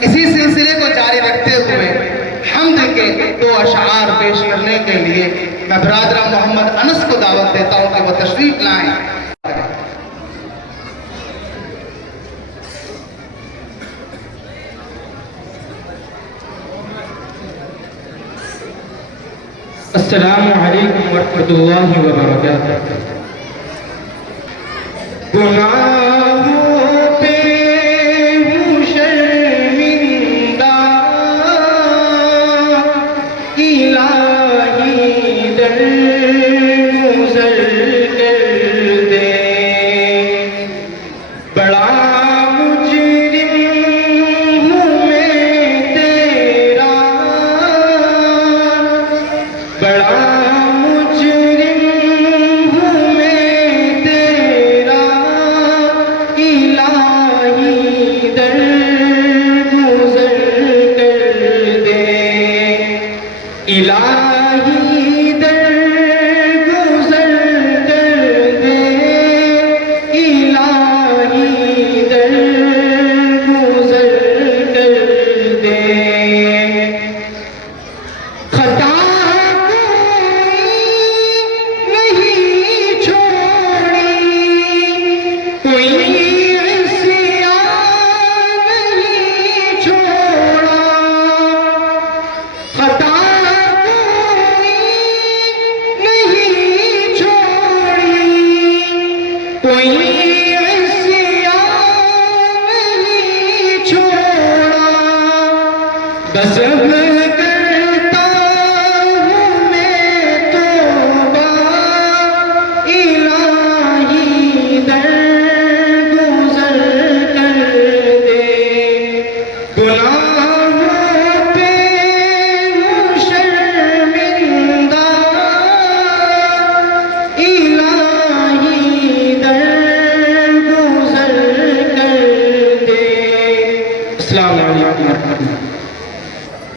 اسی سلسلے کو جاری رکھتے ہوئے حمد کے 2 اشعار پیش کرنے کے لیے میں برادر محمد انس کو دعوت دیتا ہوں کہ وہ تشریف لائیں۔ السلام علیکم ورحمۃ اللہ وبرکاتہ۔ گناہوں پہ ہوں شرمندہ، الہی در گزر کر دے، بڑا مجرم ہوں میں تیرا، بڑا مجرم ہوں میں تیرا، الہی در گزر کر دے، الہی در گزر کر دے، الہی در گزر کر دے۔ خطا نہیں چھوڑی، کوئی عصیان نہیں چھوڑا، خطا نہیں چھوڑی، کوئی عصیان نہیں چھوڑا، بس کرتا ہوں میں توبہ، الہی در گزر کر دے، گناہوں پہ ہوں شرمندہ، الہی در گزر کر دے۔ السلام علیکم ورحمۃ اللہ۔